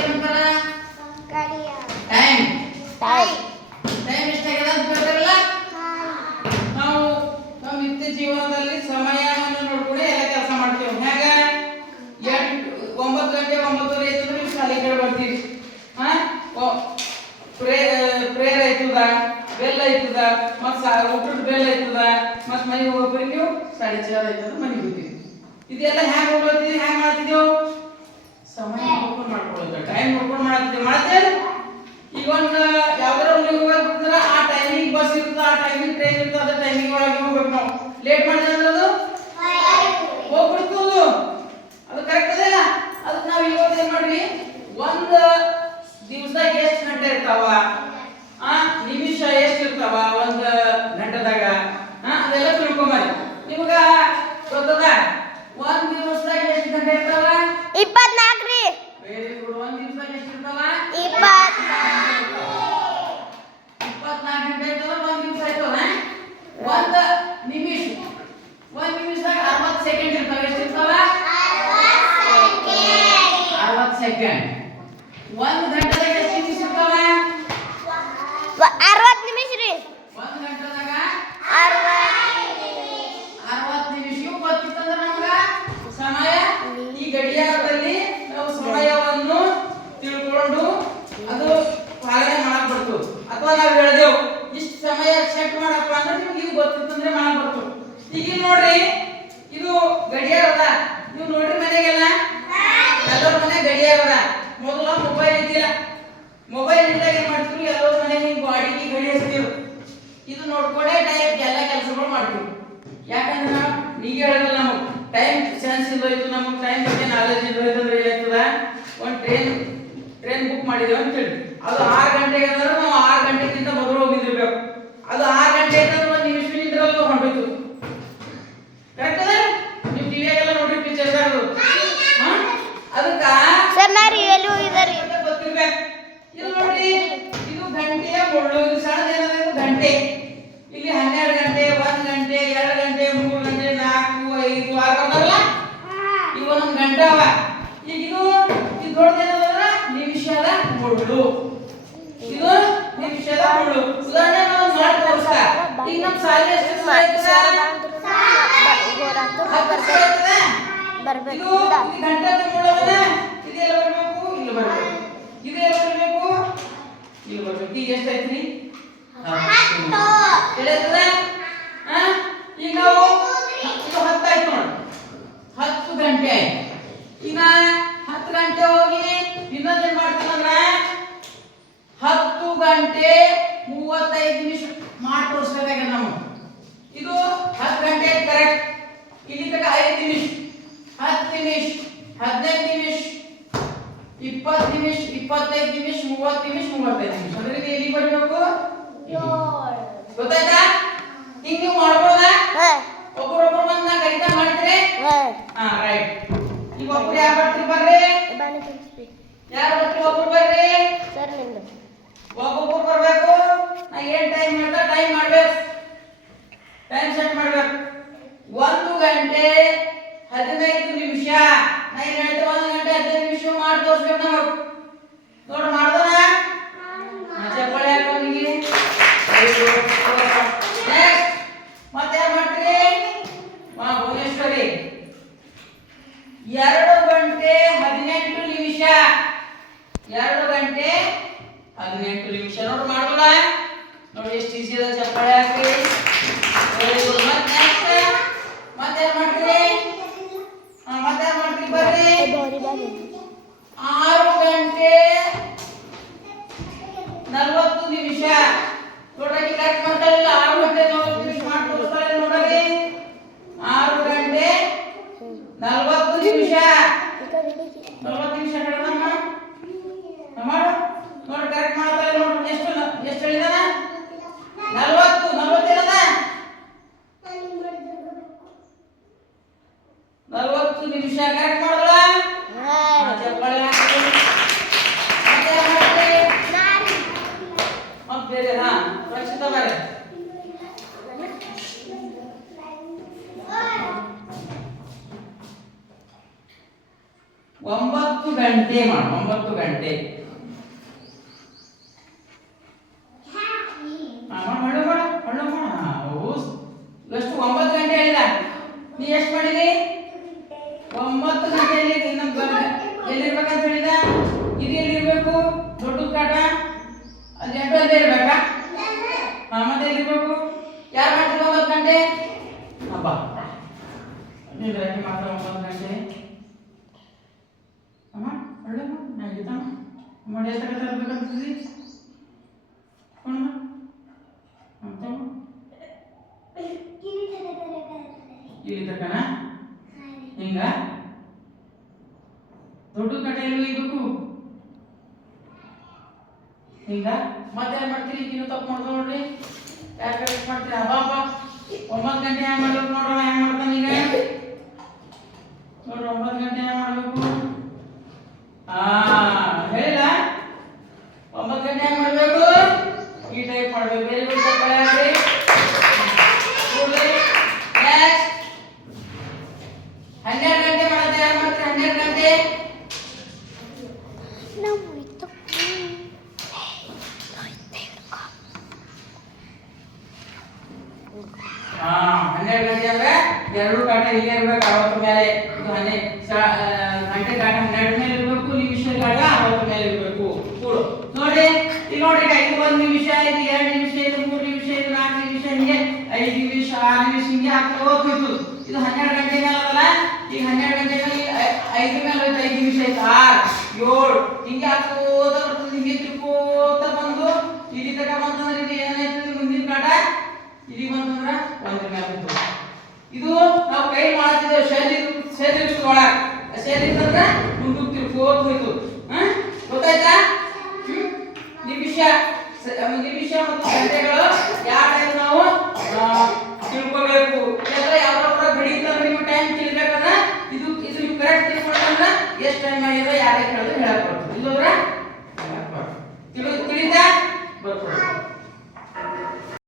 ಏನಂತಾರ time time time ಎಷ್ಟಾಗಿದೆ ಅಂತ ಹೇಳ್ತಾರಲ್ಲ ನಾವು ನಮ್ಮ ನಿತ್ಯ ಜೀವನದಲ್ಲಿ ಸಮಯವನ್ನು ನೋಡ್ಕೊಂಡು ಎಲ್ಲ ಕೆಲಸ ಮಾಡ್ತೀವಿ ಹೇಗ 9 ಗಂಟೆ 9:30 ಆಯ್ತಂದ್ರೆ ನೀವು ಶಾಲೆ ಕಡೆ ಬರ್ತೀರಿ ಪ್ರೇಯರ್ ಆಯ್ತದ ಬೆಲ್ ಆಯ್ತದ ಮತ್ತೆ ಊಟದ ಬೆಲ್ ಆಯ್ತದ ಮತ್ತೆ ಮನೆಗೆ ಹೋಗ್ಬೇಕು ನೀವು 4:30 ಆಯ್ತಂದ್ರೆ ಮನೆಗೆ ಹೋಗ್ತೀವಿ ಇದೆಲ್ಲ ಹ್ಯಾಂಗ ಹೋಗ್ಲತ್ತೀವಿ ಹ್ಯಾಂಗ ಮಾಡ್ತಿದ್ದೇವು ಸಮಯ ನೋಡ್ಕೊಂಡು ಮಾಡ್ಕೊಳ್ಳೋದು ಟೈಮ್ ನೋಡ್ಕೊಂಡು ಮಾಡ್ತೇವೆ ಈಗ ಒಂದು ಯಾವ್ದಾರ ಊರಿಗೆ ಹೋಗ್ಬೇಕಂದ್ರೆ ಆ ಟೈಮಿಂಗ್ ಬಸ್ ಇರ್ತದೆ ಆ ಟೈಮಿಂಗ್ ಟ್ರೈನ್ ಇರ್ತದೆ ಅದೇ ಟೈಮಿಂಗ್ ಒಳಗೆ ಹೋಗ್ಬೇಕು ನಾವು ಲೇಟ್ ಮಾಡಿದ್ರೆ ಅದು ಹೋಗ್ಬಿಡ್ತದು ಅದು ಕರೆಕ್ಟ್ ಅದೇನ ಅದಕ್ಕೆ ನಾವು ಇವತ್ತು ಏನ್ ಮಾಡ್ರಿ ಒಂದು ದಿವಸದಾಗ ಎಷ್ಟು ಗಂಟೆ ಇರ್ತಾವ ನಿಮಿಷ ಎಷ್ಟು ಇರ್ತಾವ ಒಂದು ಗಂಟೆದಾಗ ಅದೆಲ್ಲ ತಿಳ್ಕೊಂಬರಿ ನಿಮಗ ಗೊತ್ತದ ಒಂದು ದಿವಸದಾಗ ಎಷ್ಟು ಗಂಟೆ ಇರ್ತಾವ 24 ರೀ ವೆರಿ ಗುಡ್ ಒಂದು ದಿವಸದಾಗ ಎಷ್ಟು ಇರ್ತಾವ 24 ಗಂಟೆ ಇರ್ತದ ಒಂದು ದಿವಸ ಆಯ್ತದ ಒಂದು ನಿಮಿಷದಾಗ 60 ಸೆಕೆಂಡ್ ಇರ್ತಾವ ಎಷ್ಟು ಇರ್ತಾವ 60 ಸೆಕೆಂಡ್ ಒಂದು ಗಂಟೆದಾಗ ಎಷ್ಟು ನಿಮಿಷ ಇರ್ತಾವ 60 ನಿಮಿಷ ರೀ ಒಂದು ಗಂಟೆದಾಗ 60 ನಿಮಿಷ ಇವು ಗೊತ್ತಿತ್ತಂದ್ರೆ ನಮ್ಗ ಸಮಯ ಈ ಗಡಿಯಾರದಲ್ಲಿ ನಾವು ಸಮಯವನ್ನು ತಿಳ್ಕೊಂಡು ಅದು ಪಾಲನೆ ಮಾಡಕ್ ಬರ್ತು ಅಥವಾ ನಾವು ಹೇಳ್ದೇವು ಇಷ್ಟು ಸಮಯ ಸೆಟ್ ಮಾಡಪ್ಪ ಅಂದ್ರೆ ನಿಮ್ಗೆ ಇದು ಗೊತ್ತಿತ್ತಂದ್ರೆ ಮಾಡಕ್ ಬರ್ತು ಈಗ ಇಲ್ಲಿ ನೋಡ್ರಿ ಇದು ಗಡಿಯಾರ ಅದ ನೀವು ನೋಡ್ರಿ ಮನೆಗೆಲ್ಲ ಎಲ್ಲರ ಮನೆ ಗಡಿಯಾರ ಅದ ಮೊದಲ ಮೊಬೈಲ್ ಇದ್ದಿಲ್ಲ ಮೊಬೈಲ್ ಇದ್ದಾಗ ಏನ್ ಮಾಡ್ತೀವಿ ಎಲ್ಲರ ಮನೆಗೆ ಹಿಂಗ್ ಗಾಡಿಗೆ ಗಡಿ ಹಚ್ತೀವಿ ಇದು ನೋಡ್ಕೊಂಡೇ ಟೈಮ್ ಎಲ್ಲ ಕೆಲಸಗಳು ಮಾಡ್ತೀವಿ ಯಾಕಂದ್ರೆ ನಾವು ಈಗ ಹೇಳಿದ್ರೆ ನಮಗೆ ಟೈಮ್ ಸೆನ್ಸ್ ಇಲ್ಲೋಯ್ತು ನಮಗೆ ಟೈಮ್ ಬಗ್ಗೆ ನಾಲೆಜ್ ಇಲ್ಲೋಯ್ತು ಅಂದ್ರೆ ಏನಾಯ್ತದ ಒಂದು ಟ್ರೈನ್ ಬುಕ್ ಮಾಡಿದೇವೆ ಅಂತ ಹೇಳಿ ಅದು 6 ಗಂಟೆಗೆ ಅಂದ್ರೆ ನಾವು 6 ಗಂಟೆಗಿಂತ ಮೊದಲು ಹೋಗಿದಿರ್ಬೇಕು ಅದು 6 ಗಂಟೆ ಅಂದ್ರೆ ಒಂದು ನಿಮಿಷ ನಿಂದ್ರಲ್ಲೂ ಹೊಂಟೋಯ್ತು ಕರೆಕ್ಟ್ ಅದ ನೀವು ಟಿವಿಯಾಗೆಲ್ಲ ನೋಡ್ರಿ ಪಿಕ್ಚರ್ದಾಗ ಅದಕ್ಕ ಸರ್ ನಾ ರಿಯಲ್ ಹೋಗಿದಾರಿ ಗೊತ್ತಿರ್ಬೇಕು ಇದು ನೋಡ್ರಿ ಇದು ಗಂಟೆಯ ಮುಳ್ಳು ಇದು ಸಣ್ಣದ ಏನದ ಇದು ಗಂಟೆ ಇಲ್ಲಿ 12 ಗಂಟೆ 1 ಗಂಟೆ 2 ಗಂಟೆ 3 ಗಂಟೆ 4 5 6 ಬಂದಲ್ಲ ಇವು ನಮ್ಮ ಗಂಟೆ ಅವ ಈಗ ಇದು ದೊಡ್ಡದೇನದ ನಿಮಿಷದ ಮುಳ್ಳು ಇದು ನಿಮಿಷದ ಮುಳ್ಳು ಉದಾಹರಣೆ ನಾವು ಮಾಡಿ ತೋರಿಸ್ತಾ ಈಗ ನಮ್ಮ ಶಾಲೆ ಎಷ್ಟು ಬರ್ಬೇಕು ಇದು ಗಂಟೆ ಮುಳ್ಳವನ ಇದೆಲ್ಲ ಬರಬೇಕು ಇಲ್ಲಿ ಬರಬೇಕು ಇದೆಲ್ಲ ಬರಬೇಕು ಇಲ್ಲಿ ಬರಬೇಕು ಈಗ ಎಷ್ಟು ಐತ್ರಿ ತಿಳಿತದೆ ಈಗ ನಾವು ಇದು 10 ಆಯ್ತು ನೋಡಿ 10 ಗಂಟೆ ಆಯ್ತು ಈಗ 10 ಗಂಟೆ ಹೋಗಿ ಇನ್ನೊಂದೇನ್ ಮಾಡ್ತೀನಂದ್ರ 10 ಗಂಟೆ 35 ನಿಮಿಷ ಮಾಡಿ ತೋರಿಸ್ಬೇಕಾಗ ನಾವು ಇದು 10 ಗಂಟೆ ಕರೆಕ್ಟ್ ಇಲ್ಲಿ ತನಕ 5 ನಿಮಿಷ 10 ನಿಮಿಷ 15 ನಿಮಿಷ 20 ನಿಮಿಷ 25 ನಿಮಿಷ 30 ನಿಮಿಷ 35 ನಿಮಿಷ ಅಂದ್ರೆ ಇದು ಎಲ್ಲಿ ಬರಬೇಕು ಗೊತ್ತಾಯ್ತಾ ಹಿಂಗ್ ನೀವು ಮಾಡ್ಬೋದಾ ಒಬ್ಬರೊಬ್ಬರು ಬಂದ ಕರಿತಾ ಮಾಡ್ತೀರಿ ರೈಟ್ ಈಗ ಒಬ್ರು ಯಾರು ಬರ್ತೀರಿ ಬರ್ರಿ ಯಾರು ಬರ್ತೀರಿ ಒಬ್ರು ಬರ್ರಿ ಸರ್ ನಿಂದು ಒಬ್ಬೊಬ್ರು ಬರ್ಬೇಕು ನಾ ಏನ್ ಟೈಮ್ ಹೇಳ್ತಾ ಟೈಮ್ ಮಾಡ್ಬೇಕು ಟೈಮ್ ಸೆಟ್ ಮಾಡ್ಬೇಕು 1 ಗಂಟೆ 15 ನಿಮಿಷ ನಾ ಏನ್ ಹೇಳ್ತೆ 1 ಗಂಟೆ 15 ನಿಮಿಷ ಮಾಡಿ ತೋರಿಸ್ಬೇಕು ನಾವು ನೋಡ್ರಿ ಮಾಡ್ದೋಣ ಚಪ್ಪಳೆ ಹಾಕೋನಿಗೆ ನೆಕ್ಸ್ಟ್ ಮತ್ತೆ ಯಾರು ಮಾಡ್ತೀರಿ ಭುವನೇಶ್ವರಿ 2 ಗಂಟೆ 18 ನಿಮಿಷ 2 ಗಂಟೆ 18 ನಿಮಿಷ ನೋಡ್ರಿ ಮಾಡೋಣ ನೋಡಿ ಎಷ್ಟು ಈಸಿ ಅದ ಚಪ್ಪಳೆ ಹಾಕಿ ವೆರಿ ಗುಡ್ ಮತ್ತೆ ನೆಕ್ಸ್ಟ್ ಮತ್ತೆ ಯಾರು ಮಾಡ್ತೀರಿ ಮತ್ತೆ ಯಾರು ಮಾಡ್ತೀರಿ ಬರ್ರಿ 6 ಗಂಟೆ 40 ನಿಮಿಷ ನೋಡ್ರಿ ಕರೆಕ್ಟ್ ಮಾಡ್ತಾ ಇಲ್ಲ 6 ಗಂಟೆ 40 ನಿಮಿಷ ಮಾಡಿ ತೋರಿಸ್ತಾರೆ ನೋಡ್ರಿ 6 ಗಂಟೆ 40 ನಿಮಿಷ 40 ನಿಮಿಷ ಕಡೆನಮ್ಮ ಮಾಡು ನೋಡಿ ಕರೆಕ್ಟ್ ಮಾಡ್ತಾ ಇಲ್ಲ ನೋಡ್ರಿ ಎಷ್ಟು ಹೇಳಿದಾನ 40 ಏನದ 40 ನಿಮಿಷ ಕರೆಕ್ಟ್ ಮಾಡಲ್ಲ 9 ಗಂಟೆ ಮಾಡು 9 ಗಂಟೆ ಹಳ್ಳು ಮಾಡು ಎಷ್ಟು 9 ಗಂಟೆ ಹೇಳಿದ ನೀ ಎಷ್ಟು ಮಾಡಿದಿ 9 ಗಂಟೆಯಲ್ಲಿ ಇನ್ನೊಂದು ಎಲ್ಲಿರ್ಬೇಕಂತ ಹೇಳಿದ ಇದು ಎಲ್ಲಿರ್ಬೇಕು ದೊಡ್ಡ ಕಾಟ ಅದು ಎಂಟು ಅಲ್ಲೇ ಇರ್ಬೇಕಾ ಮತ್ತೆ ಎಲ್ಲಿರ್ಬೇಕು ಯಾರು ಮಾಡ್ತೀವಿ 9 ಗಂಟೆ ಹಬ್ಬ ನೀನು ರೆಡಿ ಮಾತ್ರ 9 ಗಂಟೆ ಅಮ್ಮ ಒಳ್ಳೆ ನಾಗಿದ್ದಮ್ಮ ಮಾಡಿ ಎಷ್ಟು ತರಬೇಕಂತಿದ್ದಿ ಇಲ್ಲಿ ತಕ್ಕನ ಹಿಂಗ ದೊಡ್ಡ ಕಟ್ಟೆಯಲ್ಲಿ ಇರಬೇಕು ಹಿಂಗ ಮತ್ತೆ ಏನ್ ಮಾಡ್ತೀರಿ ನೀವು ತಪ್ಪು ಮಾಡ್ದೋ ನೋಡ್ರಿ ಯಾಕೆ ಮಾಡ್ತೀರಿ ಹಬ್ಬ 9 ಗಂಟೆ ಹೆಂಗ್ ಮಾಡ್ಬೇಕು ನೋಡೋಣ ಹೆಂಗ್ ಮಾಡ್ತಾನ ಈಗ ನೋಡ್ರಿ 9 ಗಂಟೆ ಹೆಂಗ್ ಮಾಡ್ಬೇಕು ಹೇಳಿಲ್ಲ 9 ಗಂಟೆ ಹೆಂಗ್ ಮಾಡ್ಬೇಕು ಈ ಟೈಪ್ ಮಾಡ್ಬೇಕು ವೆರಿ ಗುಡ್ ಸರ್ ನೆಕ್ಸ್ಟ್ 12 ಗಂಟೆ ಮಾಡೋದು ಯಾರು ಮಾಡ್ತಾರೆ 12 ಗಂಟೆ 12 ಗಂಟೆ ಅಂದ್ರೆ ಎರಡು ಕಾಟ ಇಲ್ಲೇ ಇರ್ಬೇಕು 60 ಮೇಲೆ ಇದು ಗಂಟೆ ಕಾಟ 12 ಮೇಲೆ ಇರಬೇಕು ನಿಮಿಷ ಕಾಟ 60 ಮೇಲೆ ಇರಬೇಕು ಕೂಡು ನೋಡಿ ಈಗ ನೋಡಿ ಇದು 1 ನಿಮಿಷ ಇದು 2 ನಿಮಿಷ ಇದು 3 ನಿಮಿಷ ಇದು 4 ನಿಮಿಷ ಹಿಂಗೆ 5 ನಿಮಿಷ 6 ನಿಮಿಷ ಹಿಂಗೆ ಆಗ್ತಾ ಹೋಗ್ತಿತ್ತು ಇದು 12 ಗಂಟೆ ಮೇಲೆ ಅದಲ್ಲ ಈಗ 12 ಗಂಟೆ ಮೇಲೆ 5 ಮೇಲೆ ಹೋಯ್ತು 5 ನಿಮಿಷ ಆಯ್ತು 6 7 ಹಿಂಗೆ ಆಗ್ಕೋತ ಬರ್ತದೆ ಹಿಂಗೆ ತಿಳ್ಕೋತ ಬಂದು ಇಲ್ಲಿ ತನಕ ಬಂತಂದ್ರೆ ಇದು ಏನಾಯ್ತು ಮುಂದಿನ ಕಾಟ ಇಲ್ಲಿ ಬಂತಂದ್ರೆ 1 ಮೇಲೆ ಬಂತು ಇದು ನಾವು ಕೈ ಮಾಡ್ತಿದ್ದೇವೆ ಶೈಲಿ ಅಂದ್ರೆ ಮುಂದಕ್ಕೆ ತಿಳ್ಕೋತ ಹೋಯ್ತು ಗೊತ್ತಾಯ್ತಾ ನಿಮಿಷ ಮತ್ತು ಗಂಟೆಗಳು ಯಾವ ಟೈಮ್ ನಾವು ತಿಳ್ಕೋಬೇಕು ಯಾಕಂದ್ರೆ ಯಾವ್ದಾರ ಗಡಿ ಇತ್ತಂದ್ರೆ ನಿಮ್ಮ ಟೈಮ್ ತಿಳಿಬೇಕಂದ್ರೆ ಇದು ನೀವು ಕರೆಕ್ಟ್ ತಿಳ್ಕೊಂಡ್ರೆ ಎಷ್ಟು ಟೈಮ್ ಆಗಿದೆ ಯಾರೇ ಕೇಳಿದ್ರೆ ಹೇಳಕ್ ಬರ್ತದೆ ಇಲ್ಲಂದ್ರೆ ತಿಳಿತಾ ಬರ್ಬೋದು